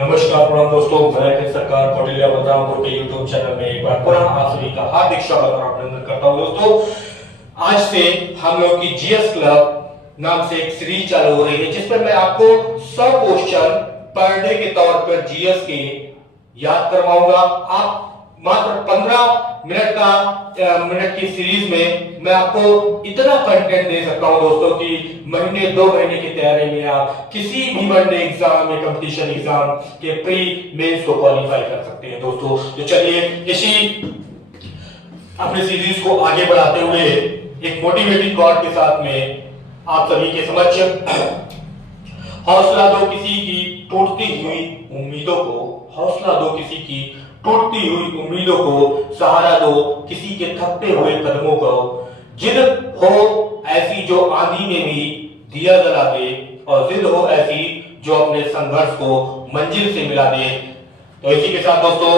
नमस्कार प्रणाम दोस्तों, मैं सरकार कौटिल्या बलरामपुर के यूट्यूब चैनल में एक बार पुनः आप सभी का हार्दिक स्वागत और अभिनंदन करता हूं। दोस्तों आज से हम लोग की जीएस क्लब नाम से एक सीरीज चालू हो रही है जिसमें मैं आपको 100 क्वेश्चन पर डे के तौर पर जीएस के याद करवाऊंगा। आप मात्र 15 मिनट की सीरीज में मैं आपको इतना कंटेंट दे सकता हूं दोस्तों कि महीने 2 महीने की तैयारी में आप किसी भी वनडे एग्जाम या कंपटीशन एग्जाम के प्री मेंस को क्वालिफाई कर सकते हैं दोस्तों। तो चलिए इसी अपने सीरीज को आगे बढ़ाते हुए एक मोटिवेटिंग कॉर्ड के साथ में आप सभी के समक्ष हौसला दो किसी की टूटती हुई उम्मीदों को, हौसला दो किसी की टूटती हुई उम्मीदों को, सहारा दो किसी के थकते हुए कदमों को, जिद हो ऐसी जो आंधी में भी दिया जला दे और जिद हो ऐसी जो अपने संघर्ष को मंजिल से मिला दे। तो इसी के साथ दोस्तों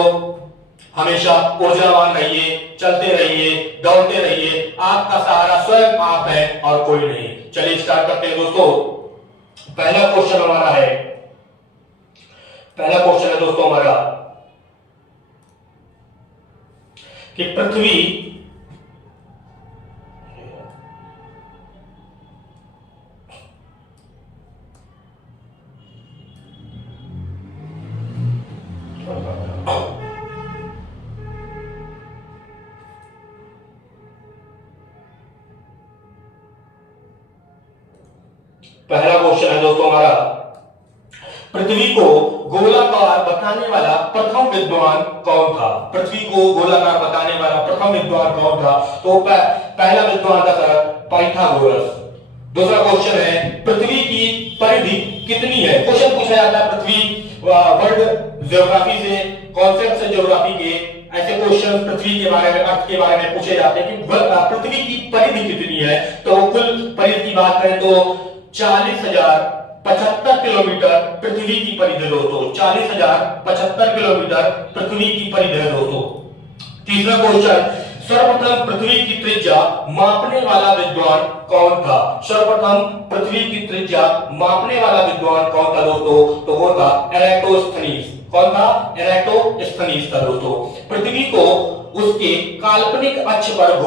हमेशा ऊर्जावान रहिए, चलते रहिए, दौड़ते रहिए। आपका सहारा स्वयं आप है और कोई नहीं। चलिए स्टार्ट करते हैं दोस्तों। पहला क्वेश्चन है दोस्तों हमारा कि पृथ्वी पहला क्वेश्चन है दोस्तों हमारा, पृथ्वी को गोलाकार बताने वाला प्रथम विद्वान कौन था? पृथ्वी को गोलाकार बताने वाला प्रथम विद्वान कौन था? तो पहला विद्वान था सर पाइथागोरस। दूसरा क्वेश्चन है, पृथ्वी की परिधि कितनी है? क्वेश्चन पूछा जाता है पृथ्वी वर्ल्ड ज्योग्राफी से, कॉन्सेप्ट से ज्योग्राफी के ऐसे क्वेश्चन पृथ्वी के बारे में, अर्थ के बारे में पूछे जाते हैं कि पृथ्वी की परिधि कितनी है। तो कुल परिधि की बात करें तो 40,075 किलोमीटर पृथ्वी की परिधि दोस्तों। 40,075 किलोमीटर पृथ्वी की परिधि है दोस्तों। तीसरा क्वेश्चन, सर्वप्रथम पृथ्वी की त्रिज्या मापने वाला विद्वान कौन था? सर्वप्रथम पृथ्वी की त्रिज्या मापने वाला विद्वान कौन था दोस्तों? तो वो था एराटोस्थनीज। कौन था? एराटोस्थनीज था दोस्तों। पृथ्वी को उसके काल्पनिक अक्ष पर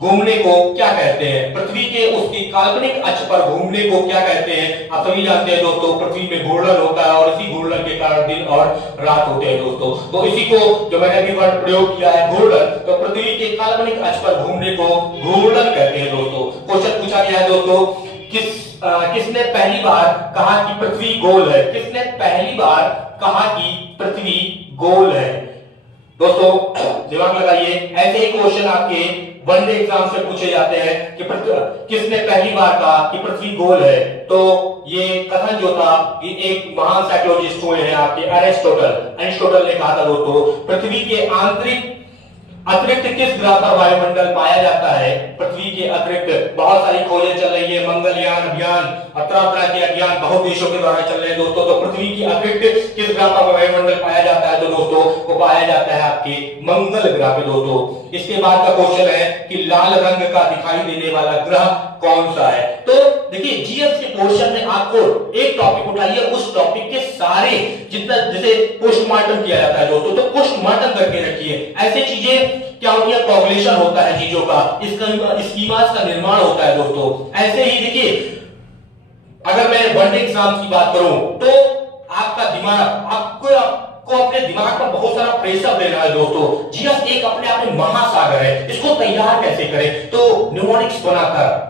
घूमने को क्या कहते हैं? पृथ्वी के उसकी काल्पनिक अक्ष पर घूमने को क्या कहते हैं? आप सभी जानते हैं दोस्तों पृथ्वी में घूर्णन होता है और इसी घूर्णन के कारण दिन और रात होते हैं दोस्तों। तो इसी को जो मैंने अभी वर्ड प्रयोग किया है घूर्णन, तो पृथ्वी के काल्पनिक अक्ष पर घूमने को घूर्णन कहते हैं दोस्तों। क्वेश्चन पूछा गया है दोस्तों, किसने पहली बार कहा कि पृथ्वी गोल है? किसने पहली बार कहा कि पृथ्वी गोल है? दोस्तों दिमाग लगाइए, ऐसे ही क्वेश्चन आपके वनडे एग्जाम से पूछे जाते हैं कि किसने पहली बार कहा कि पृथ्वी गोल है? तो ये कथन जो था ये एक महान साइकोलॉजिस्ट हुए हैं आपके एरिस्टोटल ने कहा था दोस्तों, पृथ्वी के अतिरिक्त किस ग्रह पर वायुमंडल पाया जाता है? पृथ्वी के अतिरिक्त बहुत सारी खोजें चल रही है, मंगलयान अभियान और तरह के अभियान बहुत देशों के द्वारा चल रहे हैं दोस्तों। तो पृथ्वी की अतिरिक्त किस ग्रह पर वायुमंडल पाया जाता है? तो दोस्तों वो पाया जाता है आपके मंगल ग्रह पे दोस्तों। इसके बाद का क्वेश्चन है कि लाल रंग का दिखाई देने वाला ग्रह कौन सा है? तो देखिए जीएस के क्वेश्चन में आपको एक टॉपिक उठाइए, उस टॉपिक के सारे जितना जैसे पोस्टमार्टम किया जाता है दोस्तों, तो पोस्टमार्टम करके रखिए। ऐसे चीजें क्या होती है, कॉग्युलेशन होता है चीजों का, स्कीमास का निर्माण होता है दोस्तों। ऐसे ही देखिए अगर मैं वनडे एग्जाम की बात करूं तो आपका दिमाग आपको अपने दिमाग पर बहुत सारा प्रेशर देना है दोस्तों। जीएस एक अपने आप में महासागर है, इसको तैयार कैसे करें? तो न्यूमोनिक्स बनाकर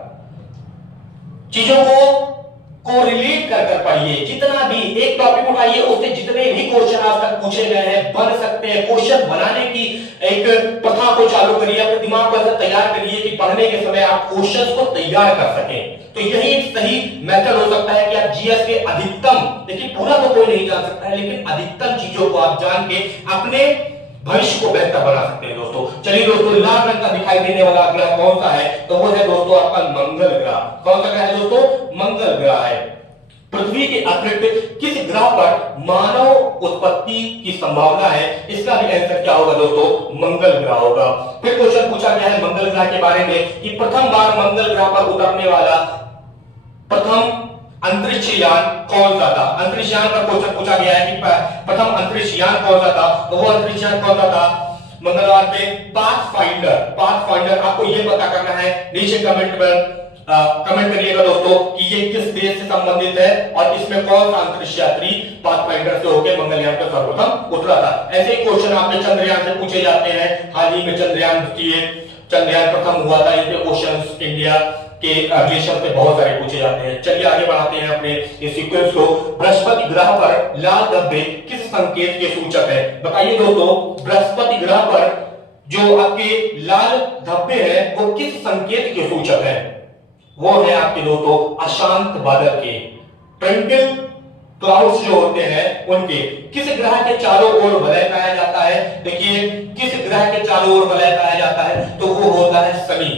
चीजों को रिलेट कर पढ़िए। जितना भी एक टॉपिक उठाइए उससे जितने भी क्वेश्चन आज तक पूछे गए हैं बन सकते हैं। क्वेश्चन बनाने की एक प्रथा को चालू करिए, अपने दिमाग को तैयार करिए कि पढ़ने के समय आप क्वेश्चंस को तैयार कर सकें। तो यही एक सही मेथड हो सकता है कि आप जीएस के अधिकतम, देखिए पूरा तो कोई नहीं जान सकता है, लेकिन अधिकतम चीजों को आप जान के अपने भविष्य को बेहतर बना सकते हैं दोस्तों। चलिए दोस्तों, लाल रंग का दिखाई देने वाला ग्रह कौन सा है? तो वो है दोस्तों आपका मंगल ग्रह। कौन सा ग्रह है दोस्तों? मंगल ग्रह है। पृथ्वी के अतिरिक्त किस ग्रह पर मानव उत्पत्ति की संभावना है? इसका भी आंसर क्या होगा दोस्तों? मंगल ग्रह होगा। फिर क्वेश्चन पूछा गया है मंगल ग्रह के बारे में कि प्रथम बार मंगल ग्रह पर उतरने वाला प्रथम अंतरिक्ष यान कौन सा था? अंतरिक्ष यान का क्वेश्चन पूछा गया है कि प्रथम अंतरिक्ष यान कौन सा था, तो वो अंतरिक्ष यान कौन सा था? मंगलवार पे पाथफाइंडर आपको ये पता करना है, नीचे कमेंट में कमेंट करिएगा दोस्तों कि ये किस देश से संबंधित है और इसमें कौन सा अंतरिक्ष यात्री पाथफाइंडर से होकर मंगलयान पर सर्वप्रथम उतरा था। ऐसे ही क्वेश्चन आपके चंद्रयान से पूछे जाते हैं। हाल ही में चंद्रयान प्रथम हुआ था। इनके क्वेश्चंस इंडिया के रिलेशन पे बहुत सारे पूछे जाते हैं। चलिए आगे बढ़ाते हैं अपने इस सीक्वेंस को। बृहस्पति ग्रह पर लाल धब्बे किस संकेत के सूचक है? बताइए दोस्तों, बृहस्पति ग्रह पर जो आपके लाल धब्बे हैं वो किस संकेत के सूचक है? वो है आपके दोस्तों अशांत बादल के, ट्रैंक्विल क्लाउड्स जो होते हैं उनके। किस ग्रह के चारों ओर वलय पाया जाता है? देखिए, किस ग्रह के चारों ओर वलय पाया जाता है तो वो होता है शनि।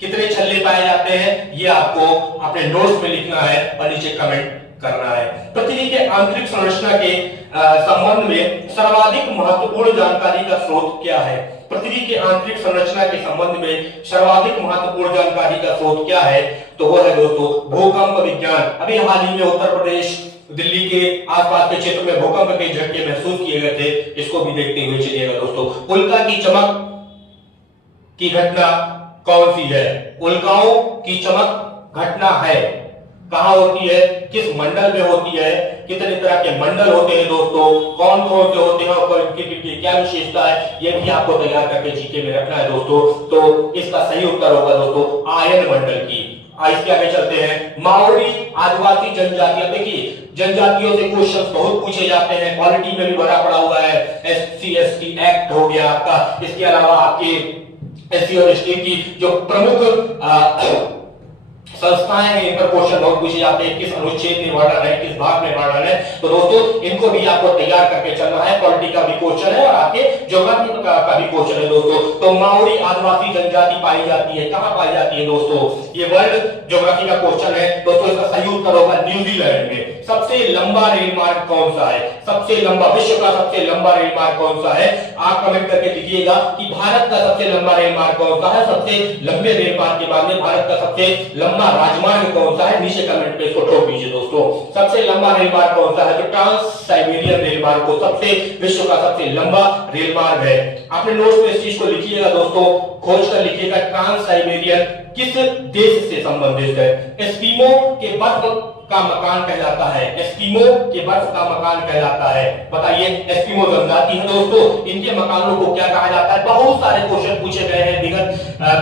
कितने छल्ले पाए जाते हैं ये आपको अपने नोट्स में लिखना है और नीचे कमेंट करना है। पृथ्वी के आंतरिक संरचना के संबंध में सर्वाधिक महत्वपूर्ण जानकारी का स्रोत क्या है? पृथ्वी के आंतरिक संरचना के संबंध में सर्वाधिक महत्वपूर्ण जानकारी का स्रोत क्या है? तो वो है दोस्तों भूकंप विज्ञान। अभी हाल ही में उत्तर प्रदेश, दिल्ली के आसपास के क्षेत्र में भूकंप के झटके महसूस किए गए थे। इसको भी देखते हुए चलिएगा दोस्तों। उल्का की चमक की घटना कौन सी है? उल्काओं की चमक घटना है कहां होती है? किस मंडल में होती है? कितने तरह के मंडल होते हैं दोस्तों, कौन कौन से होते हैं और इनकी क्या विशेषता है, ये भी आपको तैयार करके जीके में रखना है दोस्तों। तो इसका सही उत्तर होगा दोस्तों आयन मंडल की। इसके आगे चलते हैं। माओरी आदिवासी जनजातियां, देखिए जनजातियों से क्वेश्चंस बहुत पूछे जाते हैं, क्वालिटी में भी भरा पड़ा हुआ है। SC ST एक्ट हो गया आपका। इसके अलावा आपके SC और ST की जो प्रमुख संस्थाएं हैं, इन पर क्वेश्चन बहुत पूछे जाते हैं। किस अनुच्छेद में वर्णन है, किस भाग में वर्णन है, तो दोस्तों इनको भी आपको तैयार करके चलना है। पॉलिटी का भी क्वेश्चन है और आपके ज्योग्राफी का भी क्वेश्चन है दोस्तों। तो माओरी आदिवासी जनजाति पाई जाती है, कहां पाई जाती है दोस्तों? ये वर्ल्ड ज्योग्राफी का क्वेश्चन है दोस्तों। इसका सही उत्तर होगा न्यूजीलैंड में। सबसे लंबा रेल मार्ग कौन सा है? सबसे लंबा, विश्व का सबसे लंबा रेल मार्ग कौन सा है? आप कमेंट करके लिखिएगा कि भारत का सबसे लंबा रेल मार्ग कौन सा है। सबसे लंबे रेल मार्ग के बाद में भारत का सबसे लंबा राजमार्ग कौन सा है? नीचे कमेंट पे इसको ठोक दीजिए दोस्तों। सबसे लंबा रेल मार्ग कौन सा है? तो ट्रांस साइबेरियन रेल मार्ग को सबसे विश्व का सबसे लंबा रेल मार्ग है। आपने नोट्स में इस चीज को लिखिएगा दोस्तों, खोज कर लिखिएगा ट्रांस साइबेरियन किस देश से संबंधित है? एस्किमो के बर्फ का मकान कहलाता है। एस्किमो के बर्फ का मकान कहलाता है। बताइए, एस्किमो जनजाति है दोस्तों, इनके मकानों को क्या कहा जाता है? बहुत सारे क्वेश्चन पूछे गए हैं विगत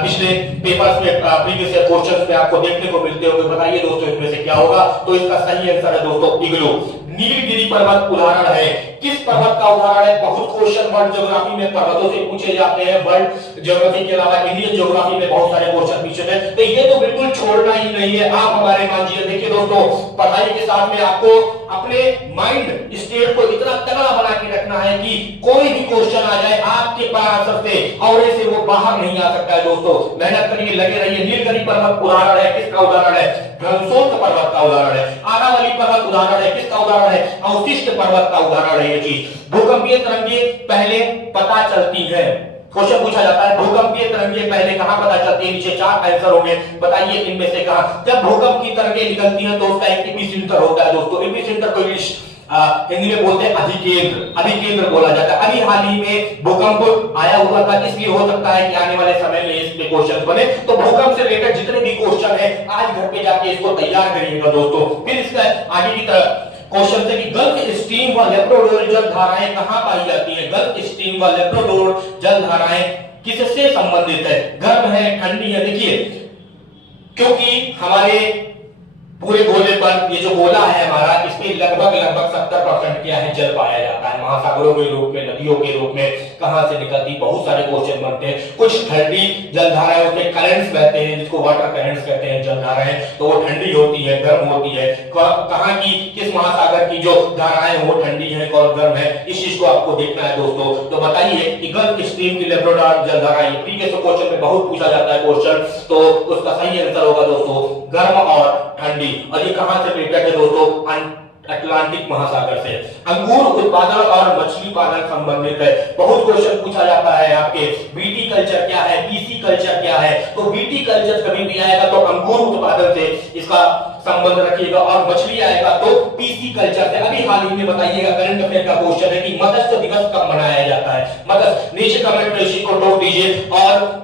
पिछले पेपर्स में, प्रीवियस क्वेश्चंस में आपको देखने को मिलते होंगे। बताइए दोस्तों इसमें से क्या होगा? तो इसका सही आंसर है दोस्तों इग्लू। नीलगिरी पर्वत उदाहरण है, किस पर्वत का उदाहरण है? बहुत क्वेश्चन वर्ल्ड ज्योग्राफी में पर्वतों से पूछे जाते हैं। वर्ल्ड ज्योग्राफी के अलावा इंडियन ज्योग्राफी में बहुत सारे क्वेश्चन पूछे थे, तो ये तो बिल्कुल छोड़ना ही नहीं है। आप हमारे मानजिए देखिए दोस्तों, पढ़ाई के साथ में आपको अपने माइंड स्टेट को इतना तगड़ा बना के रखना है कि कोई भी क्वेश्चन आ जाए आपके पास से और से वो बाहर नहीं आ सकता है दोस्तों। मेहनत करिए, लगे रहिए। नीलगिरी पर्वत उदाहरण है, किसका उदाहरण है? घनसोत पर्वत का उदाहरण है। आरावली पर्वत उदाहरण है, किसका उदाहरण है? अवशिष्ट पर्वत का उदाहरण है। ये चीज भूकंपीय तरंगें पहले पता चलती है। क्वेश्चन पूछा जाता है भूकंपीय तरंगें पहले कहां पता चलती है? नीचे 4 आंसर होंगे, बताइए इनमें से कहां? जब भूकंप की तरंगें निकलती हैं तो उसका एक एपिसेंटर होता है दोस्तों। एपिसेंटर को हिंदी में बोलते हैं अभिकेंद्र बोला जाता है। अभी हाल ही में भूकंप आया हुआ था, इसलिए हो सकता है कि आने वाले समय में इस पे क्वेश्चन बने। तो भूकंप से रिलेटेड जितने भी क्वेश्चन है आज घर पे जाके इसको तैयार करिएगा दोस्तों। फिर इसका आगे की तरफ क्वेश्चन है कि गल्फ स्ट्रीम व लेब्राडोर जल धाराएं कहां पाई जाती है? गल्फ स्ट्रीम व लेब्राडोर जल धाराएं किससे संबंधित है? गर्म है, ठंडी है? देखिए, क्योंकि हमारे पूरे गोले पर ये जो गोला है हमारा, इसमें लगभग 70% क्या है? जल पाया जाता है। महासागरों के रूप में, नदियों के रूप में कहां से निकलती? बहुत सारे क्वेश्चन बनते हैं। कुछ ठंडी जलधाराएं, उसमें करंट्स बहते हैं जिसको वाटर करंट्स कहते हैं जलधाराएं, तो वो ठंडी होती है, गर्म होती है। कहां की, किस महासागर की जो धाराएं वो ठंडी है और गर्म है, इस चीज को आपको देखना है दोस्तों। तो बताइए कि गल्फ स्ट्रीम की लेब्राडोर जलधाराएं, प्रीवियस क्वेश्चन में बहुत पूछा जाता है क्वेश्चन, तो उसका सही आंसर होगा दोस्तों गर्म और ठंडी। और ये कहां से रिलेटेड है दोस्तों? अटलांटिक महासागर से। अंगूर उत्पादन और मछली पालन संबंधित है। बहुत क्वेश्चन पूछा जाता है आपके, बीटी कल्चर क्या है, बीसी कल्चर क्या है? तो बीटी कल्चर कभी भी आएगा तो अंगूर उत्पादन से इसका संबंध रखिएगा। और मछली आएगा तो पीसी कल्चर से। अभी हाल ही में बताइएगा, करंट अफेयर का क्वेश्चन है कि मत्स्य दिवस कब मनाया जाता है। मत्स्य, नीचे कमेंट में इसी को ठोक दीजिए। और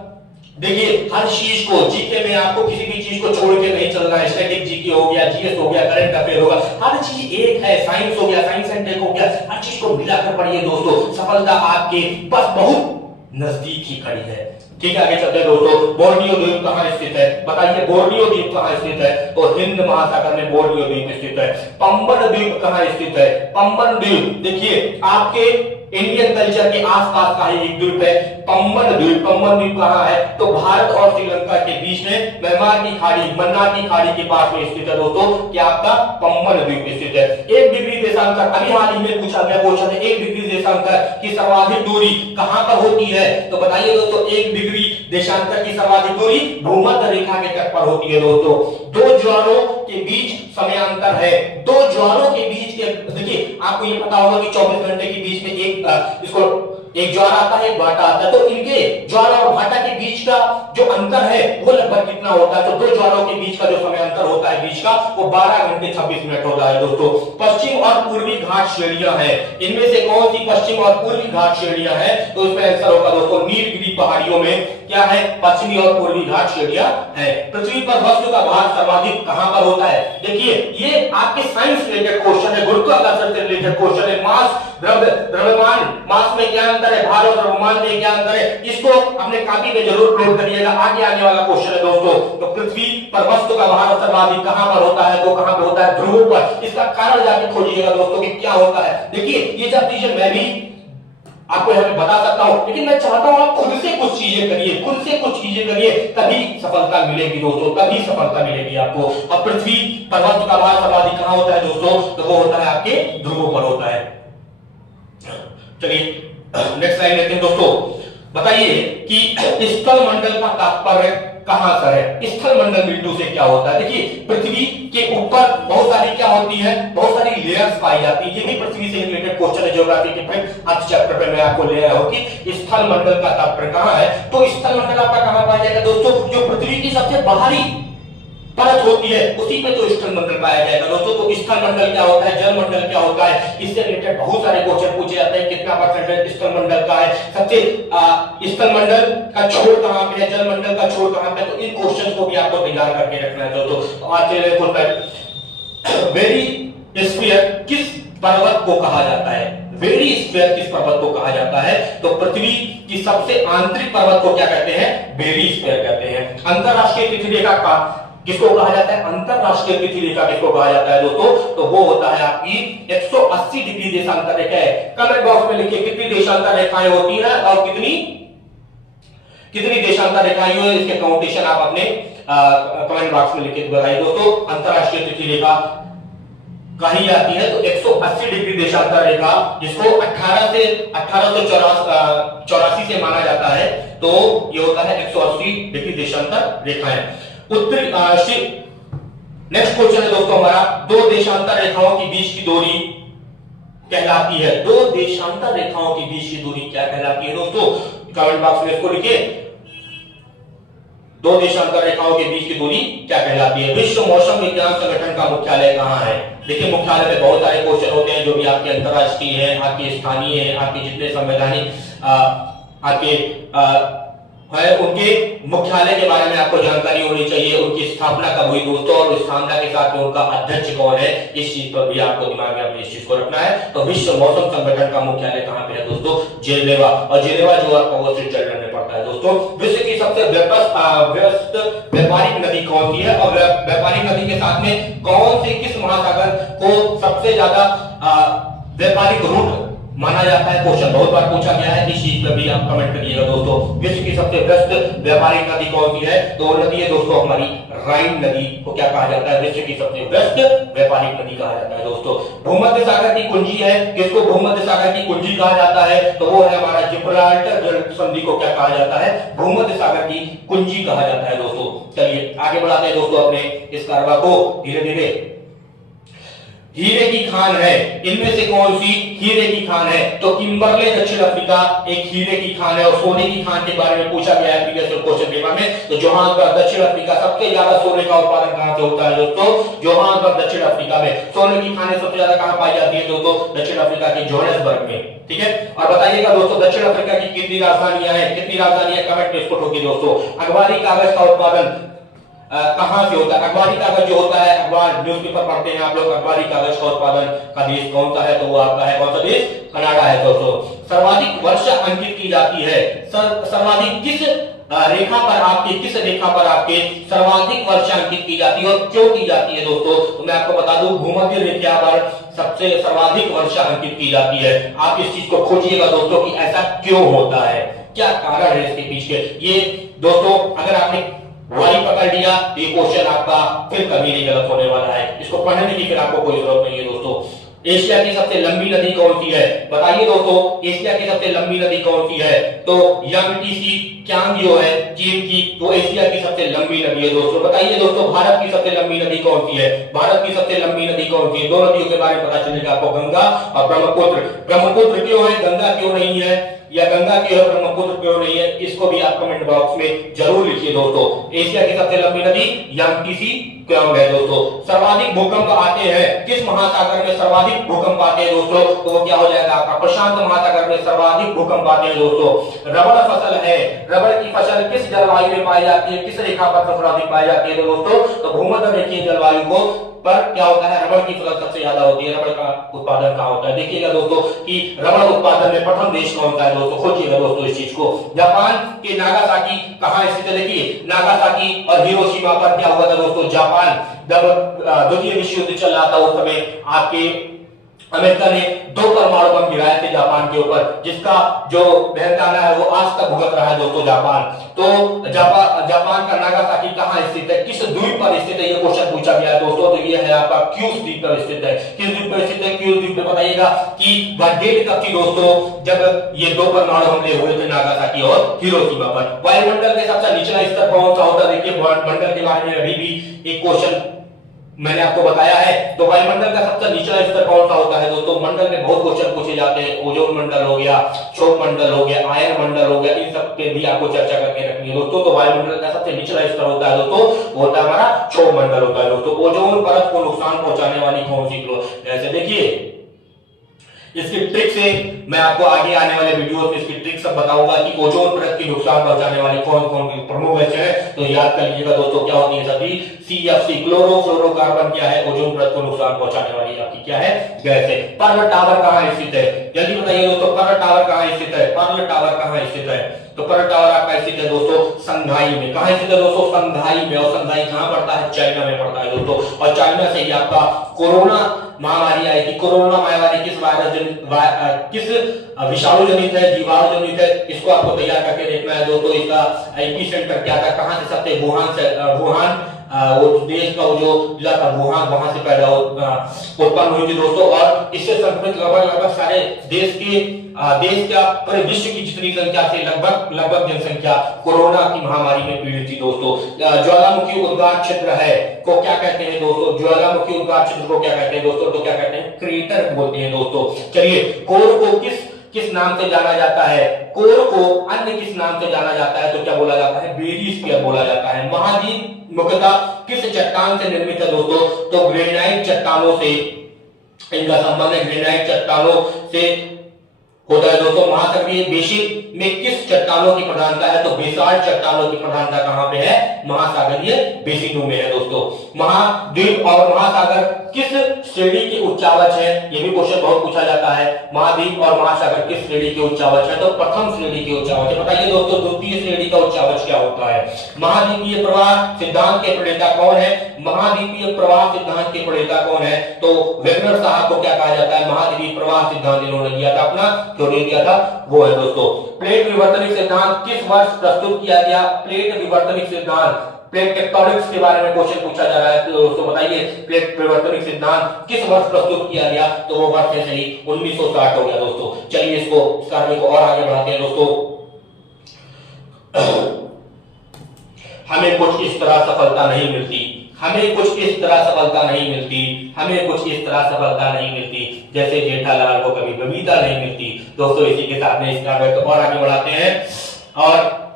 देखिए, हर चीज को जीके में आपको किसी भी चीज को छोड़ के नहीं चलना है। स्टैटिक जीके हो गया, जीएस हो गया, करंट अफेयर होगा, हर चीज एक है। साइंस हो गया, साइंस एंड टेक हो गया, हर चीज को मिलाकर पढ़िए दोस्तों। सफलता आपके बस बहुत नजदीक ही खड़ी है। ठीक है, आगे चलते हैं दोस्तों। बोर्नियो द्वीप कहां स्थित है, बताइए। बोर्नियो द्वीप कहां स्थित है, तो हिंद महासागर में बोर्नियो द्वीप स्थित है। पंबन द्वीप कहां स्थित है, पंबन द्वीप देखिए आपके इंडियन कल्चर के आसपास का ही एक द्वीप है, पंबन द्वीप। पंबन द्वीप कहां है, तो भारत और श्रीलंका के बीच में म्यांमार की खाड़ी, मन्नार की खाड़ी के पास में स्थित है दोस्तों। क्या आपका पंबन द्वीप स्थित है। 1 डिग्री देशांतर, अभी हाल ही में पूछा गया क्वेश्चन है, 1 डिग्री देशांतर की सर्वाधिक दूरी कहां पर होती है, तो बताइए दोस्तों। 1 डिग्री देशांतर की सर्वाधिक दूरी भूमध्य रेखा के तट पर होती है दोस्तों। दो ज्वारों के बीच समयांतर है, दो ज्वारों के बीच के, देखिए आपको ये पता होगा कि 24 घंटे के बीच में एक ज्वार आता है, एक भाटा आता है। तो इनके ज्वार और भाटा के बीच का जो अंतर है वो लगभग कितना होता है, तो दो ज्वारों के बीच का जो समय अंतर होता है बीच का, वो 12 घंटे 26 मिनट होता है दोस्तों। पश्चिम और पूर्वी घाट श्रेणियां हैं, इनमें से कौन सी पश्चिम और पूर्वी घाट श्रेणियां हैं, तो इसमें आंसर होगा दोस्तों नीलगिरी पहाड़ियों में क्या है, पश्चिमी और पूर्वी घाट श्रेणियां हैं। पृथ्वी पर वस्तु का भार सर्वाधिक कहां पर होता है, देखिए ये आपके साइंस रिलेटेड क्वेश्चन है, गुरुत्वाकर्षण से रिलेटेड क्वेश्चन है। मास, द्रव्यमान, मास में क्या अंतर है, भार और द्रव्यमान में क्या अंतर है, इसको अपने कॉपी में जरूर नोट करिएगा। आगे वाला क्वेश्चन है दोस्तों। तो पृथ्वी पर वस्तु का भार सर्वाधिक कहां पर होता है, तो कहां पर होता है, ध्रुवों पर। इसका कारण जाके खोजिएगा दोस्तों कि क्या होता है। देखिए ये सब चीजें मैं भी आपको यहाँ पे बता सकता हूं, लेकिन मैं चाहता हूं आप खुद से कुछ चीजें करिए, खुद से कुछ चीजें करिए, तभी सफलता मिलेगी दोस्तों, तभी सफलता मिलेगी आपको। और पृथ्वी पर वस्तु का भार सर्वाधिक कहां होता है दोस्तों, तो वो होता है आपके ध्रुवों पर होता है। चलिए नेक्स्ट लाइन लेते हैं दोस्तों। बताइए कि स्थल मंडल का तात्पर्य कहां से है, स्थल मंडल बिंदु से क्या होता है। देखिए पृथ्वी के ऊपर बहुत सारी क्या होती है, बहुत सारी लेयर्स पाई जाती है। ये भी पृथ्वी से रिलेटेड क्वेश्चन है ज्योग्राफी के अर्थ चैप्टर पे मैं आपको ले आया हूं कि स्थल मंडल का तात्पर्य कहां है। तो स्थल मंडल आपका कहां पाया जाएगा दोस्तों, जो पृथ्वी की सबसे बाहरी परत होती है उसी पे तो स्थल मंडल पाया जाएगा दोस्तों। तो स्थल मंडल क्या होता है, जल मंडल क्या होता है, इससे रिलेटेड बहुत सारे क्वेश्चन पूछे जाते हैं। कितना परसेंटेज स्थल मंडल का है, सबसे स्थल मंडल का छोर कहां पे है, जल मंडल का छोर कहां पे, तो इन क्वेश्चंस को भी आपको तैयार करके रखना है दोस्तों। आज चलिए वेरीस्फीयर किस पर्वत को कहा जाता है, वेरीस्फीयर किस पर्वत को कहा जाता है, तो पृथ्वी की सबसे आंतरिक पर्वत को क्या कहते हैं, वेरीस्फीयर कहते हैं। अंतरराष्ट्रीय तिथि रेखा का किसको कहा जाता है, अंतरराष्ट्रीय तिथि रेखा किसको कहा जाता है दोस्तों, तो वो होता है आपकी 180 डिग्री देशांतर रेखा है। कमेंट बॉक्स में लिखिए कितनी देशांतर रेखाएं होती हैं और कितनी देशांतर रेखाएं हुई, इसके काउंटेशन आप अपने कमेंट बॉक्स में लिखिए बताइए दोस्तों। अंतरराष्ट्रीय तिथि रेखा कही जाती है तो 180 डिग्री देशांतर रेखा, जिसको 1884 से माना जाता है, तो ये होता है 180 डिग्री देशांतर रेखाएं। उत्तरी नेक्स्ट क्वेश्चन है दोस्तों हमारा, दो देशांतर रेखाओं के बीच की दूरी कहलाती है, दो देशांतर रेखाओं के बीच की दूरी क्या कहलाती है दोस्तों, कमेंट बॉक्स में इसको लिखिए। दो देशांतर रेखाओं के बीच की दूरी क्या कहलाती है। विश्व मौसम विज्ञान संगठन का मुख्यालय कहां है, देखिए मुख्यालय में बहुत सारे क्वेश्चन होते हैं जो भी आपके अंतरराष्ट्रीय हैं, आपके स्थानीय हैं, आपके जितने संवैधानिक आपके है उनके मुख्यालय के बारे में आपको जानकारी होनी चाहिए, उनकी स्थापना कब हुई दोस्तों, और स्थापना के साथ में उनका अध्यक्ष कौन है, इस चीज पर भी आपको दिमाग में अपने इस चीज को रखना है। तो विश्व मौसम संगठन का मुख्यालय कहां पे है दोस्तों, जेनेवा, और जेनेवा जो आपको वो स्विट्जरलैंड में पड़ता है दोस्तों। विश्व की सबसे व्यस्त व्यापारिक नदी कौन सी है, और व्यापारिक नदी के साथ में कौन सी, किस महासागर को सबसे ज्यादा व्यापारिक रूट माना जाता है, क्वेश्चन बहुत बार पूछा गया है, इस चीज पर भी आप कमेंट करिएगा दोस्तों। विश्व की सबसे व्यस्त व्यापारिक नदी कौन सी है, तो नदी है दोस्तों हमारी राइन नदी को क्या कहा जाता है, विश्व की सबसे व्यस्त व्यापारिक नदी कहा जाता है दोस्तों। भूमध्य सागर की कुंजी है, किसको भूमध्य सागर की कुंजी कहा जाता है, तो वो है हमारा जिब्राल्टर जल संधि को क्या कहा जाता है, भूमध्य सागर की कुंजी कहा जाता है दोस्तों। चलिए आगे बढ़ाते हैं दोस्तों अपने इस कारवा को धीरे धीरे। हीरे की खान है, इनमें से कौन सी हीरे की खान है? तो किम्बरले दक्षिण अफ्रीका एक हीरे की खान है। और सोने की खान के बारे में पूछा गया है प्रीवियस क्वेश्चन पेपर में। तो जोहान्सबर्ग दक्षिण अफ्रीका, सबसे ज्यादा सोने का उत्पादन कहां से होता है दोस्तों? जोहान्सबर्ग दक्षिण अफ्रीका में। सोने की खानें सबसे ज्यादा कहां पाई जाती है दोस्तों? दक्षिण अफ्रीका के जोहान्सबर्ग में। ठीक है, और बताइएगा दोस्तों दक्षिण अफ्रीका की कितनी राजधानियां हैं? कितनी राजधानियां? कमेंट में इसको ठोकिए दोस्तों। अखबारी कागज का उत्पादन कहां से होता है? अखबारी कागज जो होता है, अखबार न्यूज़पेपर पढ़ते हैं आप लोग, अखबारी कागज का उत्पादन का देश कौन सा है? तो वो आपका है कौन सा देश? कनाडा है दोस्तों। सर्वाधिक वर्षा अंकित की जाती है, सर्वाधिक किस रेखा पर आपके, किस रेखा पर आपके सर्वाधिक वर्षा अंकित की जाती है और क्यों की जाती है दोस्तों? तो मैं आपको बता दूं, भूमध्य रेखा पर सबसे सर्वाधिक वर्षा अंकित की जाती है। आप इस चीज को खोजिएगा दोस्तों कि ऐसा क्यों होता है, क्या कारण है इसके पीछे। ये दोस्तों अगर आपने वही पकड़ लिया तो ये क्वेश्चन आपका फिर कभी नहीं गलत होने वाला है। इसको पढ़ने की फिर आपको कोई जरूरत नहीं है दोस्तों। एशिया की सबसे लंबी नदी कौन सी है? बताइए दोस्तों, एशिया की सबसे लंबी नदी कौन सी है? तो यांगटीसी क्यांग जो है चीन की, वो एशिया की सबसे लंबी नदी है दोस्तों। बताइए दोस्तों, भारत की सबसे लंबी नदी कौन सी है? भारत की सबसे लंबी नदी कौन सी है? दो नदियों के बारे में पता चलेगा आपको, गंगा और ब्रह्मपुत्र। ब्रह्मपुत्र क्यों है, गंगा क्यों नहीं है, या गंगा क्यों है, ब्रह्मपुत्र क्यों नहीं है? इसको भी आप कमेंट बॉक्स में जरूर लिखिए दोस्तों। एशिया की सबसे लंबी नदी यांगटीसी क्यांग है दोस्तों। सर्वाधिक भूकंप आते हैं किस महासागर में? सर्वाधिक भूकंप आते हैं दोस्तों, तो वो क्या हो जाएगा आपका? प्रशांत महासागर में सर्वाधिक भूकंप आते हैं दोस्तों। रबड़ फसल है, रबड़ की फसल किस जलवायु में पाई जाती है? किस रेखा पर सर्वाधिक पाई जाती है दोस्तों? तो भूमध्य रेखीय जलवायु को पर क्या होता है? रबड़ की फसल सबसे ज्यादा होती है। रबड़ का उत्पादन कहां होता है? देखिएगा दोस्तों कि रबड़ उत्पादन में प्रथम देश कौन सा है दोस्तों? खोजिएगा दोस्तों इस चीज को। जापान के नागासाकी कहां स्थित है? देखिए नागासाकी और हिरोशिमा पर क्या हुआ था दोस्तों? जापान जब द्वितीय विश्व युद्ध चल रहा था उस समय आपके अमेरिका ने 2 परमाणु बम गिराए थे जापान के ऊपर, जिसका जो बहकाना है वो आज तक भुगत रहा है दोस्तों जापान। तो जापान का नागासाकी कहां स्थित है? किस द्वीप पर स्थित है? ये क्वेश्चन पूछा गया है दोस्तों। तो ये है आपका क्यूस द्वीप पर स्थित है। किस द्वीप पर स्थित है? क्यूस द्वीप पे। बताइएगा कि वह डेट कब थी दोस्तों? जब ये 2 परमाणु हमले हुए थे नागासाकी और हिरोशिमा पर। वायुमंडल के सबसे निचला स्तर कौन सा होता है? देखिए वायुमंडल के बारे में अभी भी एक क्वेश्चन मैंने आपको बताया है। तो वायुमंडल का सबसे निचला स्तर कौन सा होता है दोस्तों? मंडल में बहुत क्वेश्चन पूछे जाते हैं। ओजोन मंडल हो गया, क्षोभ मंडल हो गया, आयन मंडल हो गया, इन सब पे भी आपको चर्चा करके रखनी है दोस्तों। तो वायुमंडल का सबसे निचला स्तर होता है दोस्तों, वो होता है हमारा क्षोभ मंडल होता है दोस्तों। ओजोन परत को नुकसान पहुंचाने वाली कौन सी जैसे देखिए इसकी ट्रिक से मैं आपको आगे आने वाले वीडियो में इसकी ट्रिक सब बताऊंगा कि ओजोन परत की नुकसान पहुंचाने वाली कौन कौन प्रमुख गैसें हैं। तो याद कर लीजिएगा दोस्तों क्या होती है सभी? CFC क्लोरोफ्लोरोकार्बन क्या है? ओजोन परत को नुकसान पहुंचाने वाली आपकी क्या है? गैस है। पर्ल टावर कहां स्थित है? जल्दी बताइए दोस्तों, पर्ल टावर कहां स्थित है? पर्ल टावर कहां स्थित है? तो पर्ल टावर आपका स्थित है दोस्तों संघाई में। कहां स्थित है दोस्तों? संघाई में। और संघाई कहां पड़ता है? चाइना में पड़ता है दोस्तों। और चाइना से ही आपका कोरोना महामारी आई थी। कोरोना महामारी किस वायरस किस विषाणु जनित है? जीवाणु जनित है। इसको आपको तैयार करके देखना है दोस्तों। इसका एपी सेंटर क्या था? कहां से? सबसे वुहान वो देश का जो जिला था वुहान, वहां से पैदा उत्पन्न हुई थी दोस्तों। और इससे संक्रमित लगभग सारे देश का पूरे विश्व की जितनी संख्या से लगभग जनसंख्या कोरोना की महामारी में पीड़ित थी दोस्तों। ज्वालामुखी उद्गार क्षेत्र है को क्या कहते हैं दोस्तों? ज्वालामुखी उद्गार क्षेत्र को क्या कहते हैं दोस्तों? तो क्या कहते हैं? क्रेटर बोलते हैं दोस्तों। चलिए कोर को किस नाम से जाना जाता है? कोर को अन्य किस नाम से जाना जाता है? तो क्या बोला जाता है? बेरी स्फीयर बोला जाता है। महाद्वीप मुख्यतः किस चट्टान से निर्मित है दोस्तों? तो ग्रेनाइट चट्टानों से इनका संबंध है, ग्रेनाइट चट्टानों से होता है दोस्तों। महासागरीय बेसिन में किस चट्टानों की प्रधानता है? तो बेसाल्ट चट्टानों की प्रधानता कहां पे है? महासागरीय बेसिनों में है दोस्तों। महाद्वीप और महासागर किस श्रेणी के उच्चावच है? ये भी क्वेश्चन बहुत पूछा जाता है। महाद्वीप और महासागर किस श्रेणी के उच्चावच है? तो प्रथम श्रेणी के उच्चावच है। बताइए दोस्तों द्वितीय श्रेणी का उच्चावच क्या होता है? महाद्वीपीय प्रवाह सिद्धांत के प्रणेता कौन है? महाद्वीपीय प्रवाह सिद्धांत के प्रणेता कौन है? तो वेगनर साहब को क्या कहा जाता है? महाद्वीपीय प्रवाह सिद्धांत इन्होंने दिया था, अपना थ्योरी दिया था, वो है दोस्तों। प्लेट विवर्तनिक सिद्धांत किस वर्ष प्रस्तुत किया गया? प्लेट विवर्तनिक सिद्धांत, प्लेट टेक्टोनिक्स के बारे में क्वेश्चन पूछा जा रहा है तो दोस्तों बताइए प्लेट विवर्तनिक सिद्धांत किस वर्ष प्रस्तुत किया गया? तो वो वर्ष है सही 1960 हो गया दोस्तों। चलिए इसको सर्वे को और आगे बढ़ाते हैं दोस्तों। हमें कुछ इस तरह सफलता नहीं मिलती, हमें कुछ इस तरह सफलता नहीं मिलती, हमें कुछ इस तरह सफलता नहीं मिलती जैसे जेठालाल को कभी बबीता नहीं मिलती। दोस्तों इसी के साथ में इस कार्य को और आगे बढ़ाते हैं। और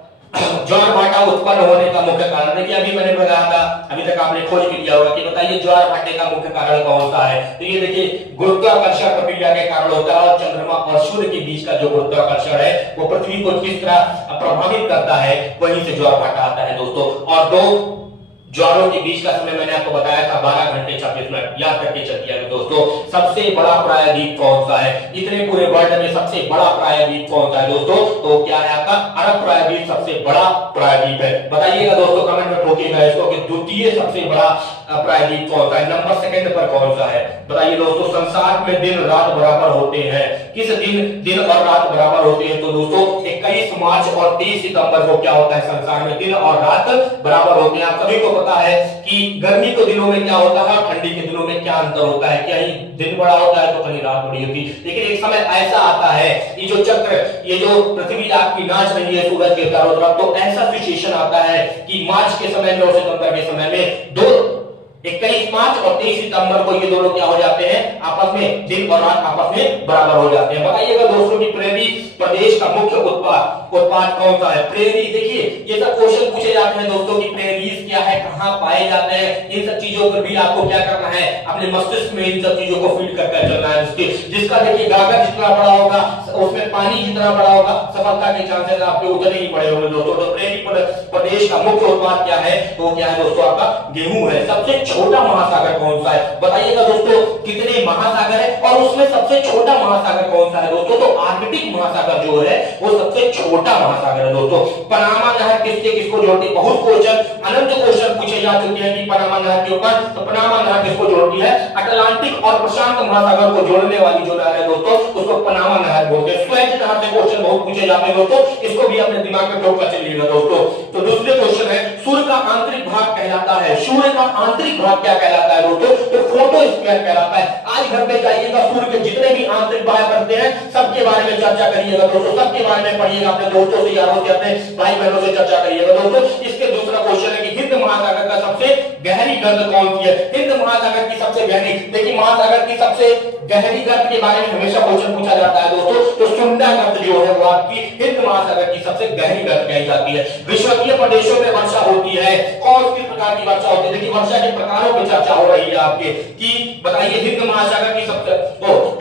ज्वार भाटा उत्पन्न होने का मुख्य कारण, देखिए अभी मैंने बताया था, अभी तक आपने खोज किया होगा कि बताइए ज्वार भाटे का मुख्य कारण कौन सा है। तो ये देखिए गुरुत्वाकर्षण प्रक्रिया के कारण होता है, और चंद्रमा और सूर्य के बीच का जो गुरुत्वाकर्षण है वो पृथ्वी को किस तरह प्रभावित करता है, वहीं से ज्वार भाटा आता है दोस्तों। और दो ज्वारों के बीच का समय मैंने आपको बताया था 12 घंटे 26 मिनट, याद करके चलिए दोस्तों। सबसे बड़ा प्रायद्वीप कौन सा है, इतने पूरे वर्ल्ड में सबसे बड़ा प्रायद्वीप कौन सा है दोस्तों, तो क्या है आपका अरब प्रायद्वीप सबसे बड़ा प्रायद्वीप है। बताइएगा दोस्तों कमेंट में ठोकिएगा इसको कि द्वितीय सबसे बड़ा प्रायद्वीप कौन सा है, नंबर सेकंड पर कौन सा है। बताइए दोस्तों संसार में दिन रात बराबर होते हैं, किस दिन और रात बराबर होते हैं, तो दोस्तों 21 मार्च और 30 सितंबर को क्या होता है, संसार में दिन और रात बराबर होते हैं। आप सभी को पता है कि गर्मी के दिनों में क्या होता है और ठंडी के दिनों में क्या अंतर होता है, कहीं दिन बड़ा होता है तो कहीं रात बड़ी होती है। लेकिन एक समय ऐसा आता है, ये जो चक्र, ये जो पृथ्वी आपकी नाच रही है सूरज के चारों तरफ, तो ऐसा सिचुएशन आता है कि मार्च के समय में और सितंबर के समय में 21 मार्च और 23 सितंबर को ये दोनों क्या हो जाते हैं, आपस में दिन और रात आपस में बराबर हो जाते हैं। बताइएगा दोस्तों कि प्रेरी प्रदेश का मुख्य उत्पाद कौन सा है। प्रेरी, देखिए ये सब क्वेश्चन पूछे जाते हैं दोस्तों कि प्रेरीज क्या है, कहां पाए जाते हैं, इन सब चीजों पर भी आपको क्या करना है, अपने मस्तिष्क में इन सब चीजों को फीड करके चलना है। जिसका देखिए गागर जितना बड़ा होगा, उसमें पानी जितना बड़ा होगा, सफलता के चांसेस आपके उतने ही बड़े होंगे दोस्तों। तो प्रेरी प्रदेश का मुख्य उत्पाद क्या है, तो क्या है दोस्तों आपका गेहूं है। सबसे छोटा महासागर कौन सा है, बताइएगा दोस्तों कितने महासागर है और उसमें सबसे छोटा महासागर कौन सा है दोस्तों, तो आर्कटिक महासागर जो है वो सबसे छोटा महासागर है दोस्तों। पनामा नहर किसको जोड़ती है, बहुत क्वेश्चन अनंत क्वेश्चन पूछे जा चुके हैं कि पनामा नहर के ऊपर, तो पनामा नहर किसको जोड़ती है, अटलांटिक और प्रशांत महासागर को जोड़ने वाली जो नहर है दोस्तों उसको पनामा नहर बोलते हैं। स्वेज नहर से क्वेश्चन बहुत पूछे जाते हैं दोस्तों, इसको भी अपने दिमाग में ठोक कर चलिएगा दोस्तों। तो दूसरे क्वेश्चन है सूर्य का आंतरिक भाग कहलाता है, सूर्य का आंतरिक भाग क्या कहलाता है दोस्तों, तो फोटोस्फीयर कहलाता है। आज घर पे जाइएगा सूर्य के जितने भी आंतरिक भाग बनते हैं सबके बारे में चर्चा करिएगा दोस्तों, सबके बारे में पढ़िएगा, अपने दोस्तों से यारों से अपने भाई बहनों से चर्चा करिएगा दोस्तों। इसके दूसरा क्वेश्चन है कि हिंद महासागर का सबसे गहरी गर्त कौन सी है, हिंद महासागर की सबसे गहरी, देखिए महासागर की सबसे गहरी गर्त के बारे में हमेशा क्वेश्चन पूछा जाता है दोस्तों, तो सुंडा गर्त जो है वो आपकी हिंद महासागर की सबसे गहरी गर्त कही जाती है। विश्वकीय प्रदेशों में वर्षा होती है, कौन किस प्रकार की वर्षा होती है, देखिए वर्षा के प्रकारों की चर्चा हो रही है आपके कि बताइए हिंद महासागर की सबसे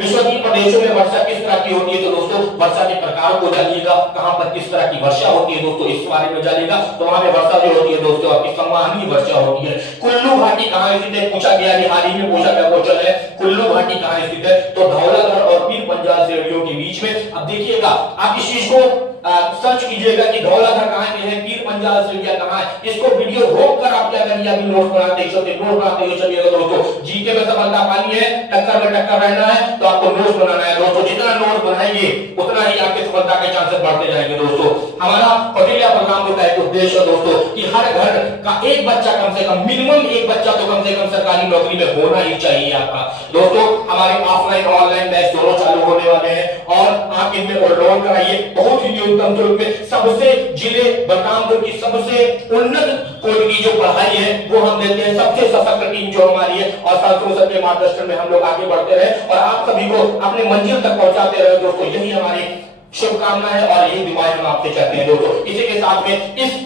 विश्वकीय प्रदेशों में वर्षा किस तरह की होती है, तो दोस्तों वर्षा के प्रकारों को जानिएगा, कहां पर किस तरह की वर्षा होती है दोस्तों इस बारे में जानिएगा। तो वहां पे वर्षा जो होती है दोस्तों आपकी संवहनीय वर्षा होती है। कुल्लू घाटी कहां स्थित है, पूछा गया, हाल ही में पूछा गया क्वेश्चन है, कुल्लू घाटी कहां स्थित है, तो धौलाधर और पीर पंजाल श्रेणियों के बीच में। अब देखिएगा आप इस चीज को सर्च कीजिएगा कि धौलाधर कहां पे है, पीर पंजाल श्रेणियां कहां है, इसको वीडियो रोक कर आप क्या करिए, अभी नोट बनाते हुए चलिएगा दोस्तों। जीके में सफलता पानी है, टक्कर में टक्कर रहना है, तो आपको नोट बनाना है दोस्तों। जितना नोट बनाएंगे उतना ही आपके सफलता के चांसेस बढ़ते जाएंगे दोस्तों। हमारा कौटिल्य प्रोग्राम का एक उद्देश्य है दोस्तों कि हर घर का एक बच्चा कम से कम, मिनिमम एक बच्चा तो कम से कम सरकारी नौकरी में होना ही चाहिए आपका दोस्तों। हमारे ऑफलाइन ऑनलाइन बैच दोनों चालू होने वाले हैं और आप इनमें एनरोल कराइए। बहुत ही न्यूनतम शुल्क में सबसे जिले बलरामपुर की सबसे उन्नत कोटि की जो पढ़ाई है वो हम देते हैं, सबसे सशक्त टीम जो हमारी है, और छात्रों के मार्गदर्शन में हम लोग आगे बढ़ते रहे और आप सभी को अपने मंजिल तक पहुंचाते रहे दोस्तों, यही हमारी शुभकामना है और यही दुआएं हम आपसे चाहते हैं दोस्तों। इसी के साथ में इस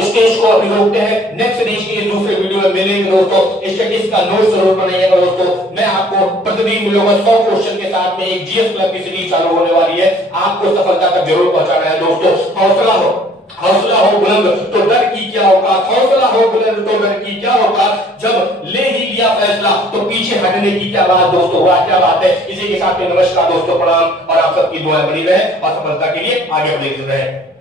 स्टेज को अभी रोकते हैं, नेक्स्ट स्टेज के दूसरे वीडियो में मिलेंगे दोस्तों। स्टैटिस्टिक्स का नोट जरूर बनाइएगा दोस्तों। मैं आपको प्रतिदिन मिलूंगा 100 क्वेश्चन के साथ में, एक जीएस क्लब की सीरीज चालू होने वाली है, आपको सफलता तक जरूर पहुंचाना है दोस्तों। हौसला हो बुलंद तो डर की क्या औकात, हौसला हो बुलंद तो डर की क्या औकात, जब ले ही लिया फैसला तो पीछे हटने की क्या बात दोस्तों, वह क्या बात है। इसी के साथ में नमस्कार दोस्तों, प्रणाम, और आप सबकी दुआएं बनी रहे और सफलता के लिए आगे बढ़ते रहे।